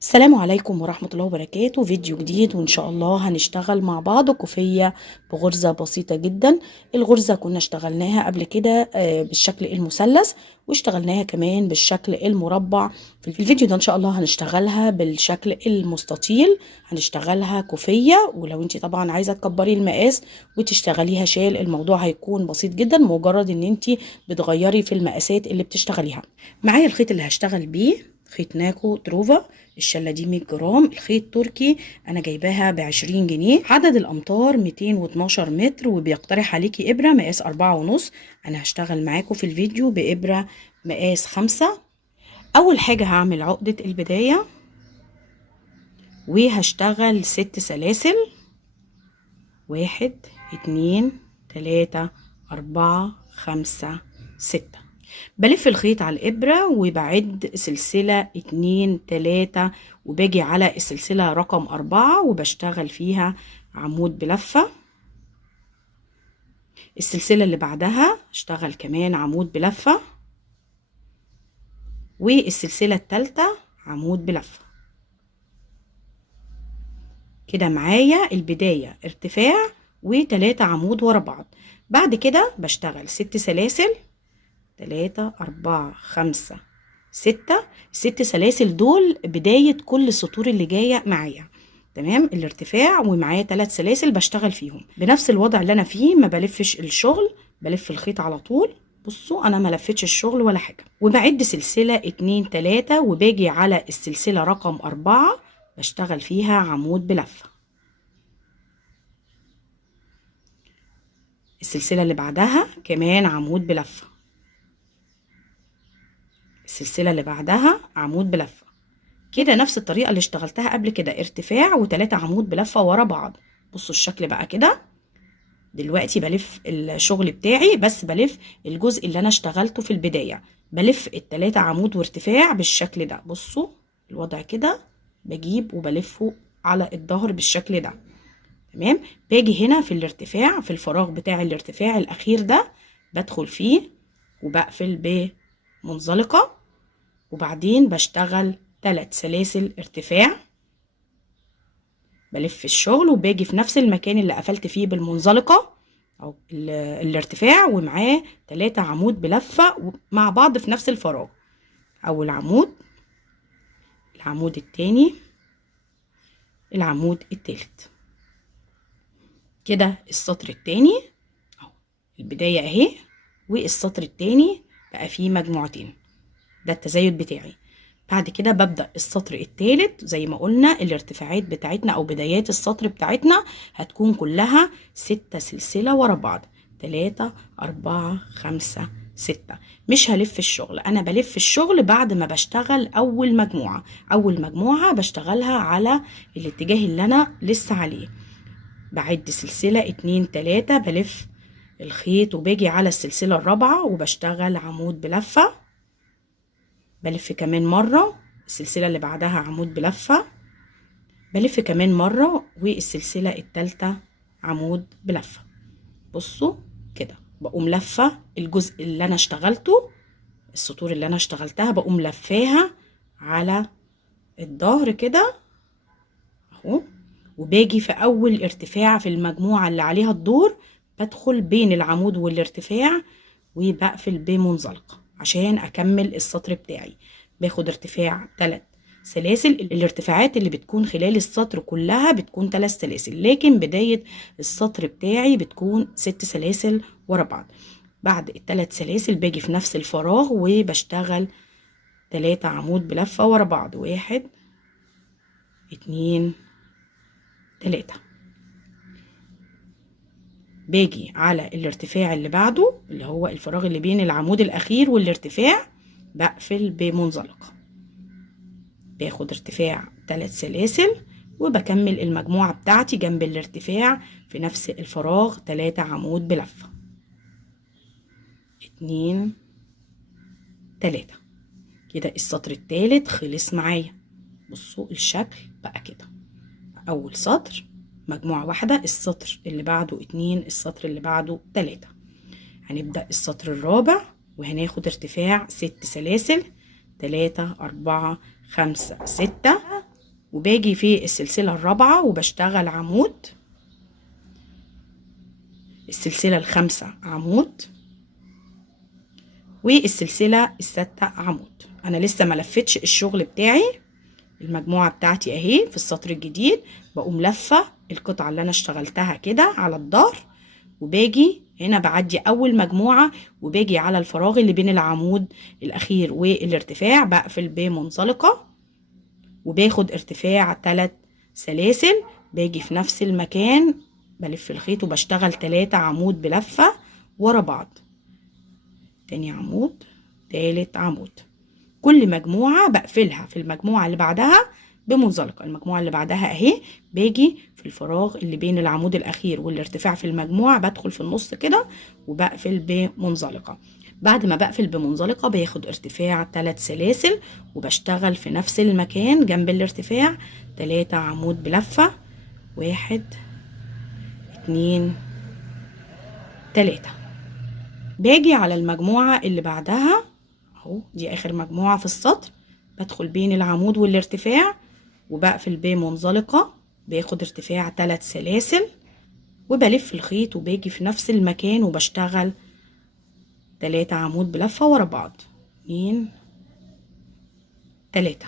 السلام عليكم ورحمة الله وبركاته. فيديو جديد وإن شاء الله هنشتغل مع بعض كوفية بغرزة بسيطة جدا. الغرزة كنا اشتغلناها قبل كده بالشكل المثلث، واشتغلناها كمان بالشكل المربع. في الفيديو ده إن شاء الله هنشتغلها بالشكل المستطيل، هنشتغلها كوفية. ولو انت طبعا عايزة تكبري المقاس وتشتغليها شال، الموضوع هيكون بسيط جدا، مجرد ان انت بتغيري في المقاسات اللي بتشتغليها. معايا الخيط اللي هشتغل بيه خيط ناكو تروفا، الشلة دي 100 جرام. الخيط تركي انا جايباها ب20 جنيه. عدد الامتار 212 متر، وبيقترح عليكي ابرة مقاس 4.5. انا هشتغل معاكم في الفيديو بابرة مقاس 5. اول حاجة هعمل عقدة البداية وهشتغل 6 سلاسل. 1 2 3 4 5 6. بلف الخيط على الإبرة وبعد سلسلة 2 3، وباجي على السلسلة رقم 4 وبشتغل فيها عمود بلفة. السلسلة اللي بعدها اشتغل كمان عمود بلفة، والسلسلة الثالثة عمود بلفة. كده معايا البداية ارتفاع و3 عمود ورا بعض. بعد كده بشتغل 6 سلاسل. 3 4 5 6. ال6 سلاسل دول بداية كل السطور اللي جاية معايا، تمام. الارتفاع ومعايا 3 سلاسل بشتغل فيهم بنفس الوضع اللي انا فيه، ما بلفش الشغل، بلف الخيط على طول. بصوا انا ما لفتش الشغل ولا حاجة. وبعد سلسلة 2 3، وباجي على السلسلة رقم 4 بشتغل فيها عمود بلفة. السلسلة اللي بعدها كمان عمود بلفة. السلسلة اللي بعدها عمود بلفة. كده نفس الطريقة اللي اشتغلتها قبل كده، ارتفاع و3 عمود بلفة ورا بعض. بصوا الشكل بقى كده. دلوقتي بلف الشغل بتاعي، بس بلف الجزء اللي انا اشتغلته في البداية، بلف ال3 عمود وارتفاع بالشكل ده. بصوا الوضع كده، بجيب وبلفه على الظهر بالشكل ده، تمام. باجي هنا في الارتفاع، في الفراغ بتاع الارتفاع الاخير ده، بدخل فيه وبقفل بمنزلقة، وبعدين بشتغل 3 سلاسل ارتفاع. بلف الشغل وباجي في نفس المكان اللي قفلت فيه بالمنزلقة او الارتفاع، ومعاه 3 عمود بلفة مع بعض في نفس الفراغ. اول عمود، العمود التاني، العمود التالت. كده السطر التاني اهو، البداية اهي، والسطر التاني بقى فيه مجموعتين. ده التزايد بتاعي. بعد كده ببدأ السطر الثالث زي ما قلنا، الارتفاعات بتاعتنا او بدايات السطر بتاعتنا هتكون كلها 6 سلسلة ورا بعض. 3 4 5 6. مش هلف الشغل، انا بلف الشغل بعد ما بشتغل اول مجموعة. اول مجموعة بشتغلها على الاتجاه اللي انا لسه عليه. بعد سلسلة 2 3، بلف الخيط وباجي على السلسلة الرابعة وبشتغل عمود بلفة. بلف كمان مرة، السلسلة اللي بعدها عمود بلفة، بلف كمان مرة، والسلسلة التالتة عمود بلفة. بصوا كده، بقوم لفة الجزء اللي انا اشتغلته، السطور اللي انا اشتغلتها بقوم لفاها على الظهر كده اهو. وباجي في اول ارتفاع في المجموعة اللي عليها الدور، بدخل بين العمود والارتفاع وبقفل بمنزلقة عشان اكمل السطر بتاعي. باخد ارتفاع 3 سلاسل. الارتفاعات اللي بتكون خلال السطر كلها بتكون 3 سلاسل، لكن بداية السطر بتاعي بتكون 6 سلاسل ورا بعض. بعد ال3 سلاسل باجي في نفس الفراغ وبشتغل 3 عمود بلفة ورا بعض. 1 2 3. باجي على الارتفاع اللي بعده اللي هو الفراغ اللي بين العمود الاخير والارتفاع، بقفل بمنزلقة. باخد ارتفاع 3 سلاسل وبكمل المجموعة بتاعتي جنب الارتفاع في نفس الفراغ 3 عمود بلفة. 2 3. كده السطر التالت خلص معايا. بصوا الشكل بقى كده، اول سطر مجموعة واحدة، السطر اللي بعده 2، السطر اللي بعده 3. هنبدأ السطر الرابع وهناخد ارتفاع 6 سلاسل. 3 4 5 6. وباجي في السلسلة الرابعة وبشتغل عمود، السلسلة الخامسة عمود، والسلسلة السادسة عمود. انا لسه ما لفتش الشغل بتاعي. المجموعة بتاعتي اهي في السطر الجديد، بقوم لفة القطعة اللي انا اشتغلتها كده على الظهر، وباجي هنا بعدي اول مجموعة وباجي على الفراغ اللي بين العمود الاخير والارتفاع، بقفل بمنزلقة وباخد ارتفاع 3 سلاسل، باجي في نفس المكان بلف الخيط وبشتغل 3 عمود بلفة ورا بعض، تاني عمود، تالت عمود. كل مجموعة بقفلها في المجموعة اللي بعدها بمنزلقة. المجموعة اللي بعدها اهي باجي في الفراغ اللي بين العمود الاخير والارتفاع في المجموعة، بدخل في النص كده وبقفل بمنزلقة. بعد ما بقفل بمنزلقة باخد ارتفاع 3 سلاسل وبشتغل في نفس المكان جنب الارتفاع 3 عمود بلفة، 1 2 3. باجي على المجموعة اللي بعدها اهو، دي اخر مجموعة في السطر، بدخل بين العمود والارتفاع وبقفل بمنزلقة، باخد ارتفاع 3 سلاسل وبلف الخيط وباجي في نفس المكان وبشتغل 3 عمود بلفة ورا بعض، 2 3.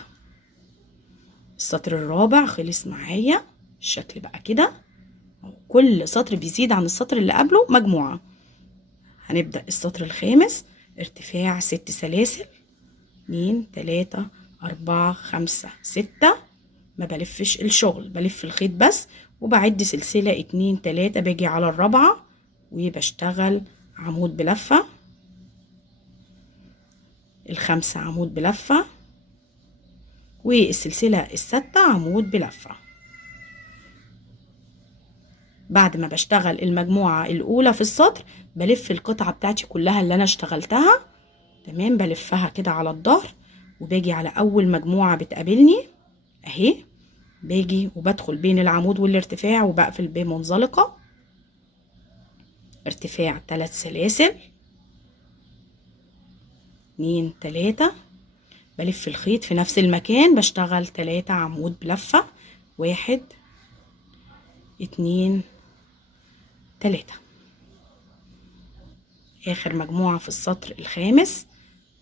السطر الرابع خلص معايا. الشكل بقى كده، كل سطر بيزيد عن السطر اللي قبله مجموعة. هنبدأ السطر الخامس، ارتفاع 6 سلاسل، 2 3 4 5 6. ما بلفش الشغل، بلف الخيط بس وبعد سلسلة 2 3، باجي على الرابعة وبشتغل عمود بلفة، الخامسة عمود بلفة، والسلسلة السادسة عمود بلفة. بعد ما بشتغل المجموعة الأولى في السطر بلف القطعة بتاعتي كلها اللي أنا اشتغلتها، تمام، بلفها كده على الظهر وباجي على أول مجموعة بتقابلني أهي، باجي وبدخل بين العمود والارتفاع وبقفل بمنزلقة، ارتفاع 3 سلاسل، 2 3. بلف الخيط في نفس المكان، بشتغل 3 عمود بلفة، 1 2 3. اخر مجموعة في السطر الخامس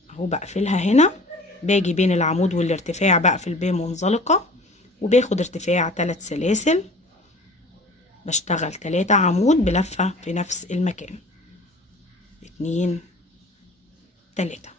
اهو بقفلها هنا، باجي بين العمود والارتفاع بقفل بمنزلقة وباخد ارتفاع 3 سلاسل، بشتغل 3 عمود بلفة في نفس المكان، 2 3.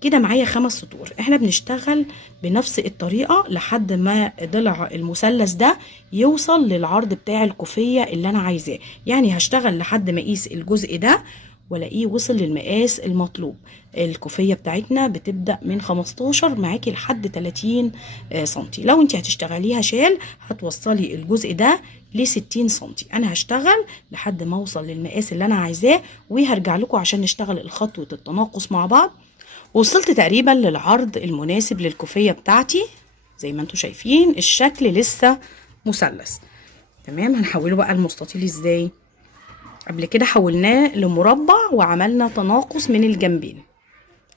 كده معايا 5 سطور. احنا بنشتغل بنفس الطريقة لحد ما ضلع المثلث ده يوصل للعرض بتاع الكوفية اللي انا عايزاه. يعني هشتغل لحد ما اقيس الجزء ده والاقيه وصل للمقاس المطلوب. الكوفية بتاعتنا بتبدأ من 15 معاكي لحد 30 سنتي. لو انت هتشتغليها شال هتوصلي الجزء ده ل 60 سنتي. انا هشتغل لحد ما اوصل للمقاس اللي انا عايزاه وهرجع لكم عشان نشتغل الخطوة التناقص مع بعض. وصلت تقريبا للعرض المناسب للكوفية بتاعتي. زي ما انتم شايفين الشكل لسه مثلث، تمام. هنحوله بقى المستطيل ازاي؟ قبل كده حولناه لمربع وعملنا تناقص من الجنبين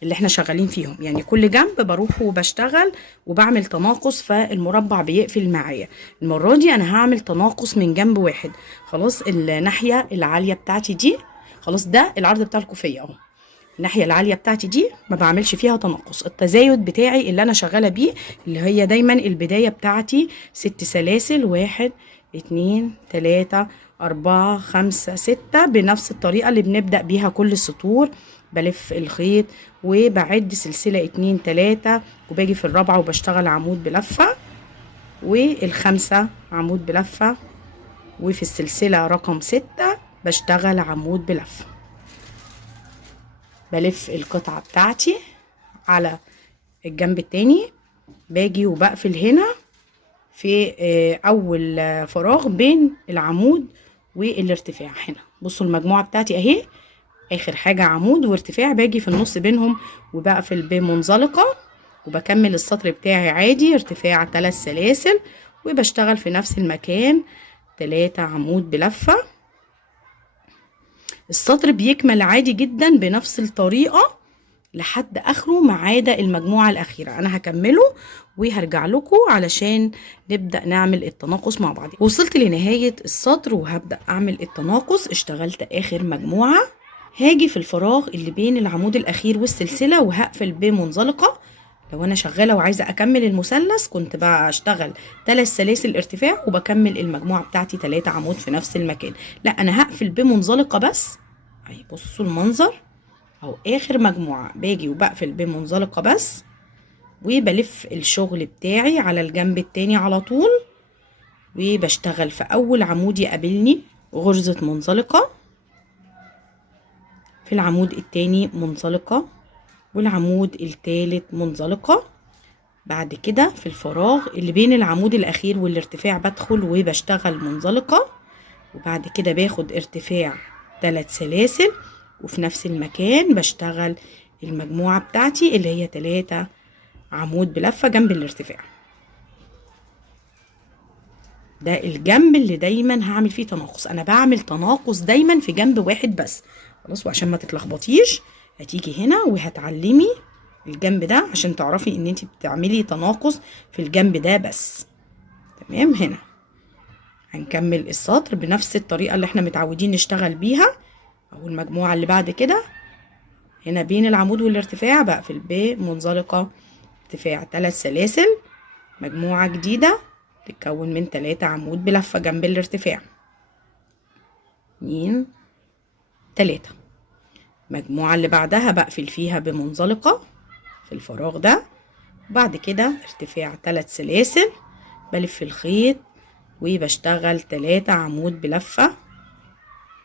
اللي احنا شغالين فيهم، يعني كل جنب بروح وبشتغل وبعمل تناقص فالمربع بيقفل معايا. المرة دي انا هعمل تناقص من جنب واحد. خلاص الناحية العالية بتاعتي دي خلاص، ده العرض بتاع الكوفية اهو. الناحية العالية بتاعتي دي ما بعملش فيها تناقص. التزايد بتاعي اللي انا شغالة بيه اللي هي دايما البداية بتاعتي 6 سلاسل، 1 2 3 4 5 6، بنفس الطريقة اللي بنبدأ بيها كل السطور. بلف الخيط وبعد سلسلة 2 3 وباجي في الرابعة وبشتغل عمود بلفة، والخامسة عمود بلفة، وفي السلسلة رقم 6 بشتغل عمود بلفة. بلف القطعة بتاعتي على الجنب التاني، باجي وبقفل هنا في اول فراغ بين العمود والارتفاع هنا. بصوا المجموعة بتاعتي اهي، اخر حاجة عمود وارتفاع، باجي في النص بينهم وبقفل بمنزلقة وبكمل السطر بتاعي عادي، ارتفاع 3 سلاسل وبشتغل في نفس المكان 3 عمود بلفة. السطر بيكمل عادي جدا بنفس الطريقة لحد اخره ما عدا المجموعة الاخيرة. انا هكمله وهرجع لكم علشان نبدأ نعمل التناقص مع بعض. وصلت لنهاية السطر وهبدأ اعمل التناقص. اشتغلت اخر مجموعة، هاجي في الفراغ اللي بين العمود الاخير والسلسلة وهقفل بمنزلقة. لو انا شغالة وعايزة اكمل المثلث كنت بشتغل 3 سلاسل ارتفاع وبكمل المجموعة بتاعتي 3 عمود في نفس المكان. لا، انا هقفل بمنزلقة بس. اهي بصوا المنظر اهو. اخر مجموعة باجي وبقفل بمنزلقة بس، وبلف الشغل بتاعي على الجنب التاني على طول، وبشتغل في اول عمود يقابلني غرزة منزلقة، في العمود التاني منزلقة، والعمود التالت منزلقة. بعد كده في الفراغ اللي بين العمود الاخير والارتفاع بدخل وبشتغل منزلقة، وبعد كده باخد ارتفاع 3 سلاسل، وفي نفس المكان بشتغل المجموعة بتاعتي اللي هي 3 عمود بلفة جنب الارتفاع. ده الجنب اللي دايما هعمل فيه تناقص. انا بعمل تناقص دايما في جنب واحد بس، خلاص. وعشان ما تتلخبطيش هتيجي هنا وهتعلمي الجنب ده عشان تعرفي ان انت بتعملي تناقص في الجنب ده بس. تمام. هنا هنكمل السطر بنفس الطريقة اللي احنا متعودين نشتغل بيها. او المجموعة اللي بعد كده هنا بين العمود والارتفاع بقفل بمنزلقة ارتفاع 3 سلاسل، مجموعة جديدة تتكون من 3 عمود بلفة جنب الارتفاع، 2 3. المجموعة اللي بعدها بقفل فيها بمنزلقة في الفراغ ده، وبعد كده ارتفاع 3 سلاسل، بلف الخيط وبشتغل 3 عمود بلفة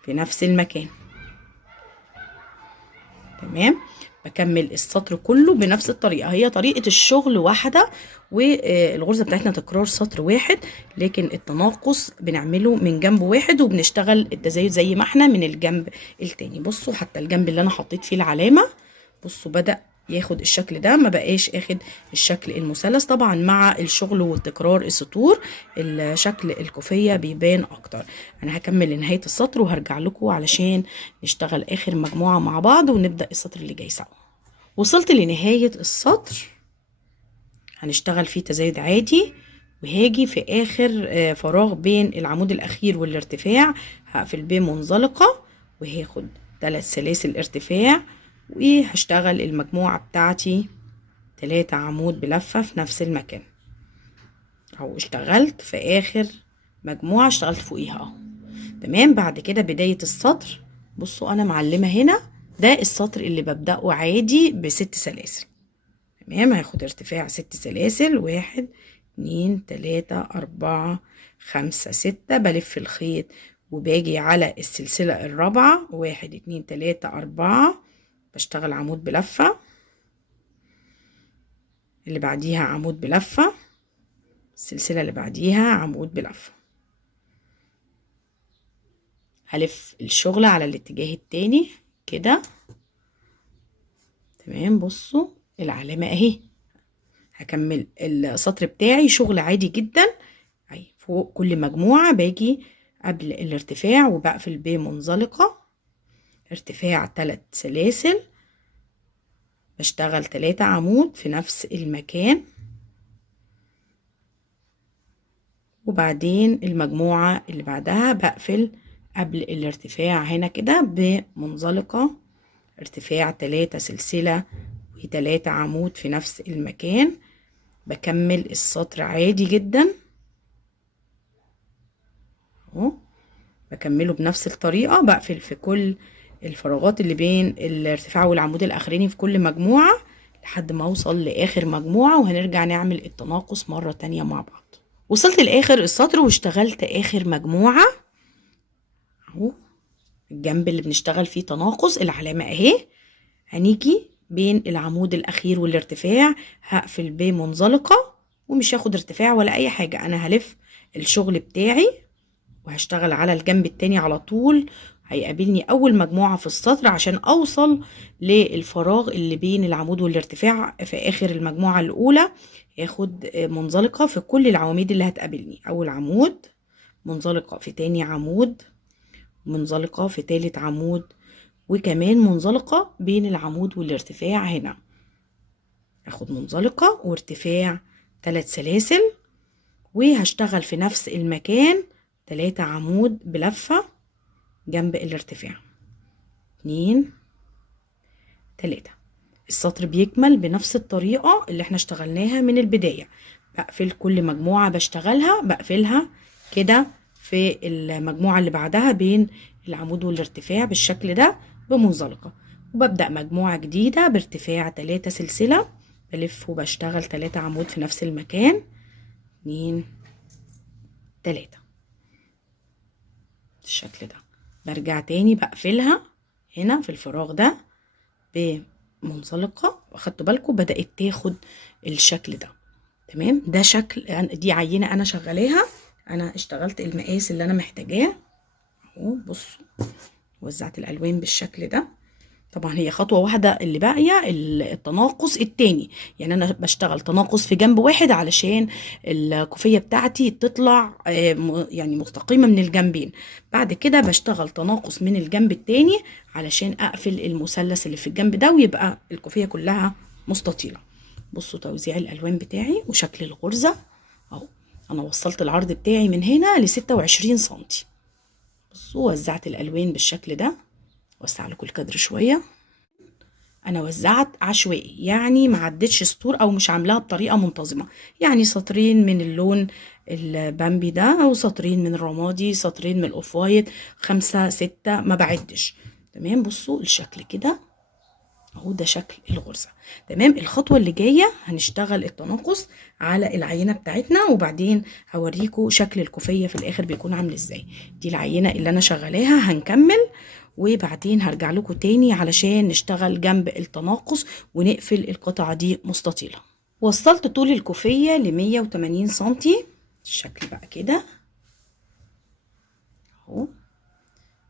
في نفس المكان. تمام. بكمل السطر كله بنفس الطريقة، هي طريقة الشغل واحدة، والغرزة بتاعتنا تكرار سطر واحد، لكن التناقص بنعمله من جنب واحد وبنشتغل التزايد زي ما احنا من الجنب التاني. بصوا حتى الجنب اللي انا حطيت فيه العلامة بصوا بدأ ياخد الشكل ده، ما بقاش اخد الشكل المثلث. طبعا مع الشغل والتكرار السطور الشكل الكوفية بيبان اكتر. انا هكمل لنهاية السطر وهرجع لكم علشان نشتغل اخر مجموعة مع بعض ونبدأ السطر اللي جاي سوا. وصلت لنهاية السطر، هنشتغل فيه تزايد عادي، وهاجي في اخر فراغ بين العمود الاخير والارتفاع هقفل بمنزلقة وهاخد 3 سلاسل ارتفاع، وهشتغل المجموعة بتاعتي 3 عمود بلفة في نفس المكان اهو. اشتغلت في اخر مجموعة اشتغلت فوقيها اهو. تمام. بعد كده بداية السطر بصوا انا معلمة هنا ده السطر اللي ببدأه عادي ب6 سلاسل. تمام. هاخد ارتفاع 6 سلاسل، 1 2 3 4 5 6، بلف الخيط وباجي على السلسلة الرابعة 1 2 3 4، بشتغل عمود بلفة، اللي بعديها عمود بلفة، السلسلة اللي بعديها عمود بلفة، هلف الشغل على الاتجاه التاني كده. تمام. بصوا العلامة اهي. هكمل السطر بتاعي شغل عادي جدا اهي. فوق كل مجموعة باجي قبل الارتفاع وبقفل بمنزلقة ارتفاع 3 سلاسل، بشتغل 3 عمود في نفس المكان، وبعدين المجموعة اللي بعدها بقفل قبل الارتفاع هنا كده بمنزلقة ارتفاع 3 سلسلة و3 عمود في نفس المكان. بكمل السطر عادي جدا اهو، بكمله بنفس الطريقة، بقفل في كل الفراغات اللي بين الارتفاع والعمود الاخراني في كل مجموعة لحد ما اوصل لاخر مجموعة، وهنرجع نعمل التناقص مرة تانية مع بعض. وصلت لاخر السطر واشتغلت اخر مجموعة اهو. الجنب اللي بنشتغل فيه تناقص العلامة اهي. هنيجي بين العمود الاخير والارتفاع هقفل بمنزلقة، ومش هاخد ارتفاع ولا اي حاجة، انا هلف الشغل بتاعي وهشتغل على الجنب التاني على طول. هيقابلني اول مجموعة في السطر عشان اوصل للفراغ اللي بين العمود والارتفاع في اخر المجموعة الاولى. هاخد منزلقة في كل العواميد اللي هتقابلني، اول عمود، منزلقة في تاني عمود، منزلقة في تالت عمود، وكمان منزلقة بين العمود والارتفاع هنا. اخد منزلقة وارتفاع 3 سلاسل، وهشتغل في نفس المكان 3 عمود بلفة جنب الارتفاع. 2 3. السطر بيكمل بنفس الطريقة اللي احنا اشتغلناها من البداية. بقفل كل مجموعة بشتغلها، بقفلها كده في المجموعة اللي بعدها بين العمود والارتفاع بالشكل ده بمنزلقة، وببدأ مجموعة جديدة بارتفاع 3 سلسلة، بلف وبشتغل 3 عمود في نفس المكان. 2 3 بالشكل ده. برجع تاني بقفلها هنا في الفراغ ده بمنزلقة، واخدتوا بالكم بدأت تاخد الشكل ده. تمام، ده شكل، دي عينة انا شغلاها، انا اشتغلت المقاس اللي انا محتاجاه اهو. بصوا وزعت الالوان بالشكل ده. طبعا هي خطوة واحدة اللي باقية التناقص التاني، يعني انا بشتغل تناقص في جنب واحد علشان الكوفية بتاعتي تطلع يعني مستقيمة من الجنبين. بعد كده بشتغل تناقص من الجنب التاني علشان اقفل المثلث اللي في الجنب ده ويبقى الكوفية كلها مستطيلة. بصوا توزيع الالوان بتاعي وشكل الغرزة اهو. انا وصلت العرض بتاعي من هنا ل 26 سنتي. بصوا وزعت الالوان بالشكل ده. وسع لكم الكادر شويه. انا وزعت عشوائي، يعني ما عدتش سطور او مش عاملاها بطريقه منتظمه، يعني سطرين من اللون البامبي ده او سطرين من الرمادي، سطرين من الاوف وايت، 5 6 ما بعدش. تمام، بصوا الشكل كده اهو، ده شكل الغرزه. تمام، الخطوه اللي جايه هنشتغل التناقص على العينه بتاعتنا، وبعدين هوريكم شكل الكوفيه في الاخر بيكون عامل ازاي. دي العينه اللي انا شغلاها، هنكمل وبعدين هرجع لكم تاني علشان نشتغل جنب التناقص ونقفل القطعه دي مستطيله. وصلت طول الكوفيه ل 180 سنتي الشكل بقى كده اهو.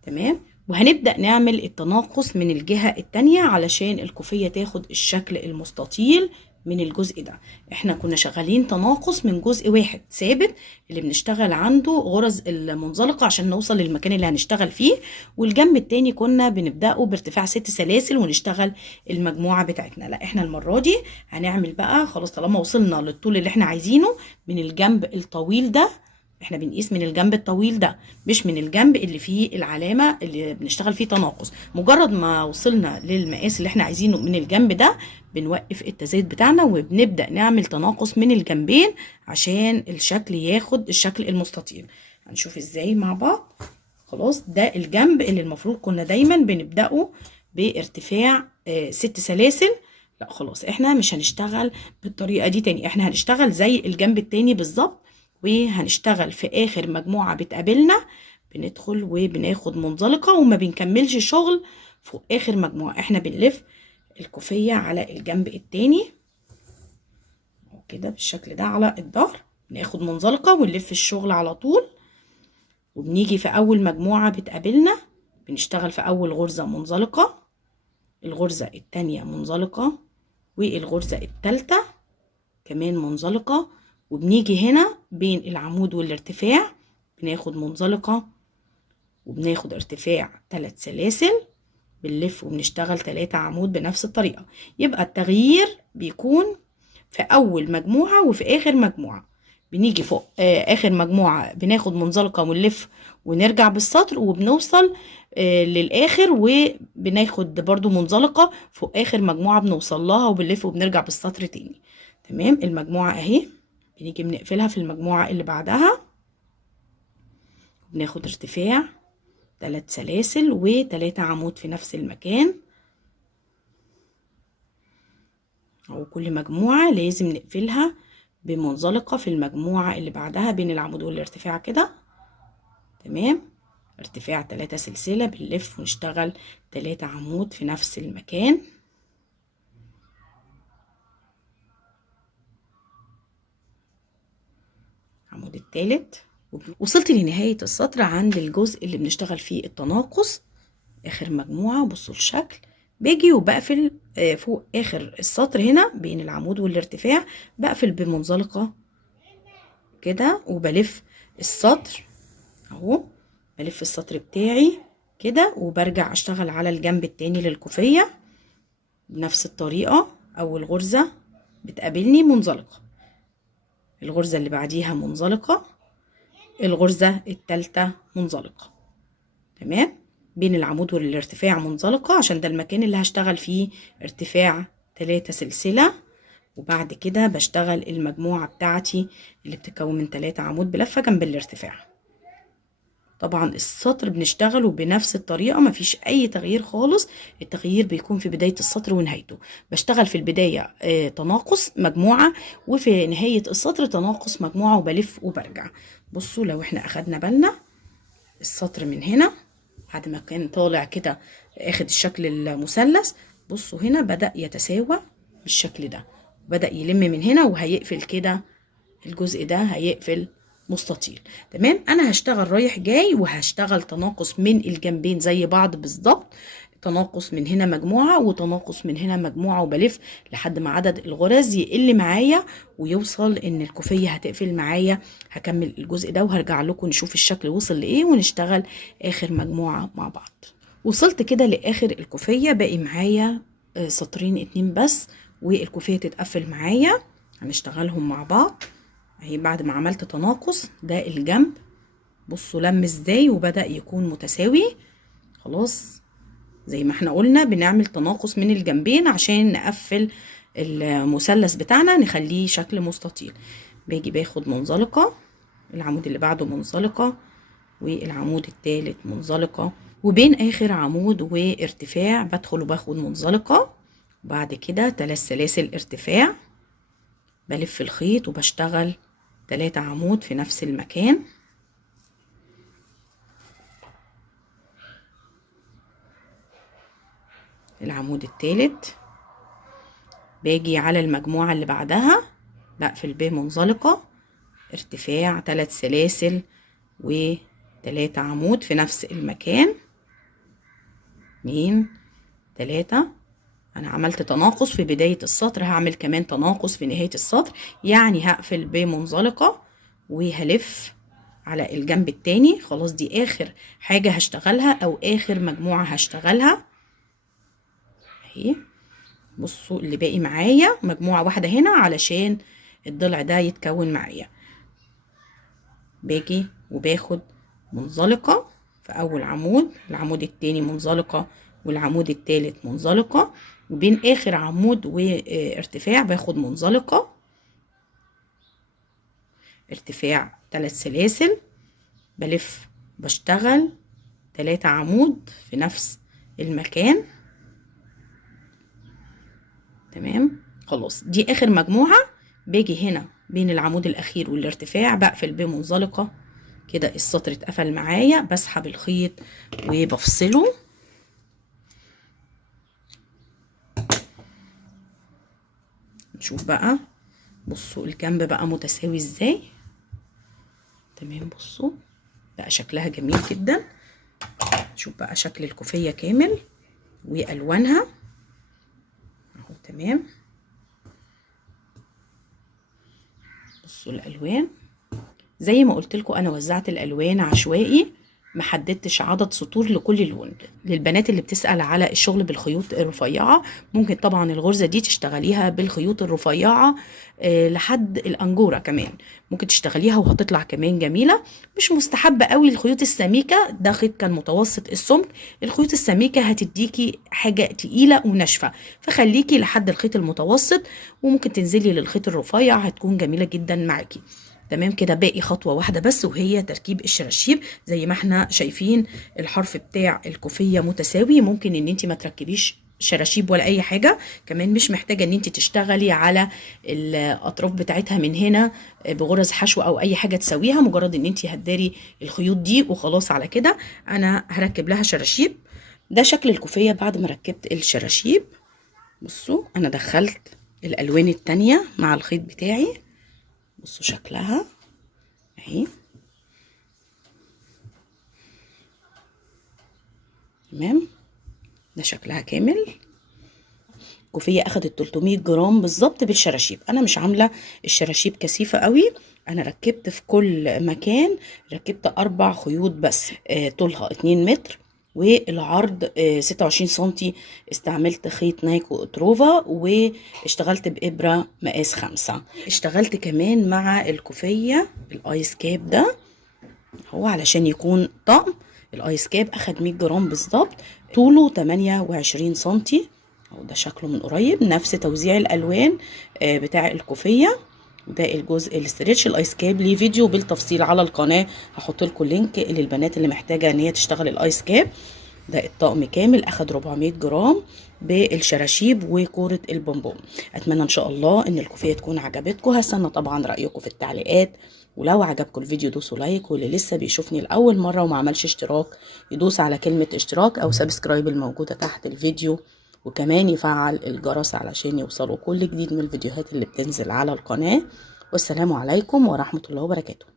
تمام، وهنبدأ نعمل التناقص من الجهة التانية علشان الكوفية تاخد الشكل المستطيل من الجزء ده. احنا كنا شغالين تناقص من جزء واحد ثابت اللي بنشتغل عنده غرز المنزلقة عشان نوصل للمكان اللي هنشتغل فيه، والجنب التاني كنا بنبدأه بارتفاع 6 سلاسل ونشتغل المجموعة بتاعتنا. لا، احنا المرة دي هنعمل بقى خلاص طالما وصلنا للطول اللي احنا عايزينه من الجنب الطويل ده. احنا بنقيس من الجنب الطويل ده مش من الجنب اللي فيه العلامة اللي بنشتغل فيه تناقص. مجرد ما وصلنا للمقاس اللي احنا عايزينه من الجنب ده بنوقف التزايد بتاعنا وبنبدأ نعمل تناقص من الجنبين عشان الشكل ياخد الشكل المستطيل. هنشوف ازاي مع بعض. خلاص، ده الجنب اللي المفروض كنا دايما بنبدأه بارتفاع 6 سلاسل. لا خلاص، احنا مش هنشتغل بالطريقة دي تاني، احنا هنشتغل زي الجنب التاني بالظبط، وهنشتغل في اخر مجموعة بتقابلنا بندخل وبناخد منزلقة وما بنكملش شغل فوق اخر مجموعة. احنا بنلف الكوفية على الجنب التاني كده بالشكل ده على الظهر، بناخد منزلقة ونلف الشغل على طول، وبنيجي في اول مجموعة بتقابلنا بنشتغل في اول غرزة منزلقة، الغرزة التانية منزلقة، والغرزة التالتة كمان منزلقة، وبنيجي هنا بين العمود والارتفاع بناخد منزلقة وبناخد ارتفاع 3 سلاسل، بنلف وبنشتغل 3 عمود بنفس الطريقة. يبقى التغيير بيكون في أول مجموعة وفي آخر مجموعة. بنيجي فوق آخر مجموعة بناخد منزلقة ونلف ونرجع بالسطر وبنوصل للآخر، وبناخد برضو منزلقة فوق آخر مجموعة بنوصل لها وبنلف وبنرجع بالسطر تاني. تمام، المجموعة اهي بنيجي بنقفلها في المجموعة اللي بعدها، بناخد ارتفاع 3 سلاسل و3 عمود في نفس المكان، او كل مجموعة لازم نقفلها بمنزلقة في المجموعة اللي بعدها بين العمود والارتفاع كده. تمام، ارتفاع 3 سلسلة بنلف ونشتغل 3 عمود في نفس المكان. العمود الثالث، وصلت لنهاية السطر عند الجزء اللي بنشتغل فيه التناقص اخر مجموعة. بصوا الشكل، باجي وبقفل فوق اخر السطر هنا بين العمود والارتفاع، بقفل بمنزلقة كده وبلف السطر اهو، بلف السطر بتاعي كده، وبرجع اشتغل على الجنب التاني للكوفية بنفس الطريقة. اول غرزة بتقابلني منزلقة، الغرزة اللي بعديها منزلقة، الغرزة التالتة منزلقة. تمام، بين العمود والارتفاع منزلقة عشان ده المكان اللي هشتغل فيه ارتفاع 3 سلسلة. وبعد كده بشتغل المجموعة بتاعتي اللي بتتكون من 3 عمود بلفة جنب الارتفاع. طبعا السطر بنشتغله بنفس الطريقة، مفيش اي تغيير خالص، التغيير بيكون في بداية السطر ونهايته. بشتغل في البداية تناقص مجموعة، وفي نهاية السطر تناقص مجموعة، وبلف وبرجع. بصوا لو احنا اخدنا بالنا السطر من هنا بعد ما كان طالع كده اخد الشكل المثلث، بصوا هنا بدأ يتساوى بالشكل ده، بدأ يلم من هنا وهيقفل كده الجزء ده، هيقفل مستطيل. تمام، انا هشتغل رايح جاي وهشتغل تناقص من الجنبين زي بعض بالظبط، تناقص من هنا مجموعة وتناقص من هنا مجموعة، وبلف لحد ما عدد الغرز يقل معايا ويوصل ان الكوفية هتقفل معايا. هكمل الجزء ده وهرجع لكم نشوف الشكل وصل لايه ونشتغل اخر مجموعة مع بعض. وصلت كده لاخر الكوفية، باقي معايا سطرين 2 بس والكوفية تتقفل معايا. هنشتغلهم مع بعض اهي. بعد ما عملت تناقص ده الجنب، بصوا لم ازاي وبدأ يكون متساوي. خلاص زي ما احنا قلنا بنعمل تناقص من الجنبين عشان نقفل المثلث بتاعنا نخليه شكل مستطيل. باجي باخد منزلقة، العمود اللي بعده منزلقة، والعمود الثالث منزلقة، وبين اخر عمود وارتفاع بدخل وباخد منزلقة. وبعد كده 3 سلاسل ارتفاع، بلف الخيط وبشتغل 3 عمود في نفس المكان. العمود الثالث باجي على المجموعة اللي بعدها بقفل بمنزلقة، ارتفاع 3 سلاسل و3 عمود في نفس المكان. 2 3. انا عملت تناقص في بداية السطر، هعمل كمان تناقص في نهاية السطر، يعني هقفل بمنزلقة وهلف على الجنب التاني. خلاص دي اخر حاجة هشتغلها او اخر مجموعة هشتغلها اهي. بصوا اللي باقي معايا مجموعة واحدة هنا علشان الضلع ده يتكون معايا. باجي وباخد منزلقة في اول عمود، العمود التاني منزلقة، والعمود التالت منزلقة، وبين اخر عمود وارتفاع باخد منزلقة، ارتفاع 3 سلاسل، بلف بشتغل 3 عمود في نفس المكان. تمام، خلاص دي اخر مجموعة. باجي هنا بين العمود الاخير والارتفاع بقفل بمنزلقة كده، السطر اتقفل معايا، بسحب الخيط وبفصله. نشوف بقى، بصوا الجنب بقى متساوي ازاي. تمام، بصوا بقى شكلها جميل جدا. شوف بقى شكل الكوفية كامل والوانها اهو. تمام، بصوا الالوان زي ما قلت لكم انا وزعت الالوان عشوائي، ما حددتش عدد سطور لكل لون. للبنات اللي بتسأل على الشغل بالخيوط الرفيعة، ممكن طبعا الغرزة دي تشتغليها بالخيوط الرفيعة لحد الأنجورة، كمان ممكن تشتغليها وهتطلع كمان جميلة. مش مستحبة قوي الخيوط السميكة، ده خيط كان متوسط السمك. الخيوط السميكة هتديكي حاجة تقيلة وناشفة، فخليكي لحد الخيط المتوسط، وممكن تنزلي للخيط الرفيع هتكون جميلة جدا معاكي. تمام كده، باقي خطوة واحدة بس وهي تركيب الشراشيب. زي ما احنا شايفين الحرف بتاع الكوفية متساوي، ممكن ان انت ما تركبيش شراشيب ولا اي حاجة. كمان مش محتاجة ان انت تشتغلي على الاطراف بتاعتها من هنا بغرز حشو او اي حاجة تسويها، مجرد ان انت هتداري الخيوط دي وخلاص. على كده انا هركب لها شراشيب. ده شكل الكوفية بعد ما ركبت الشراشيب. بصوا انا دخلت الالوان التانية مع الخيط بتاعي، بصوا شكلها اهي. تمام، ده شكلها كامل. الكوفيه اخدت 300 جرام بالظبط بالشراشيب. انا مش عامله الشراشيب كثيفه قوي، انا ركبت في كل مكان ركبت 4 خيوط بس، طولها 2 متر والعرض 26 سنتي. استعملت خيط نايكو اتروفا واشتغلت بإبرة مقاس 5. اشتغلت كمان مع الكوفية الايس كاب ده هو علشان يكون طقم. الايس كاب اخد 100 جرام بالظبط، طوله 28 سنتي. اهو ده شكله من قريب، نفس توزيع الالوان بتاع الكوفيه. ده الجزء الاسترتش. الايس كاب ليه فيديو بالتفصيل على القناه، هحط لكم لينك للبنات اللي محتاجه ان هي تشتغل الايس كاب. ده الطقم كامل اخد 400 جرام بالشراشيب وكوره البونبون. اتمنى ان شاء الله ان الكوفيه تكون عجبتكم. هستنى طبعا رايكم في التعليقات، ولو عجبكم الفيديو دوسوا لايك، واللي لسه بيشوفني لاول مره وما عملش اشتراك يدوس على كلمه اشتراك او سبسكرايب الموجوده تحت الفيديو، وكمان يفعل الجرس علشان يوصلوا كل جديد من الفيديوهات اللي بتنزل على القناه. والسلام عليكم ورحمه الله وبركاته.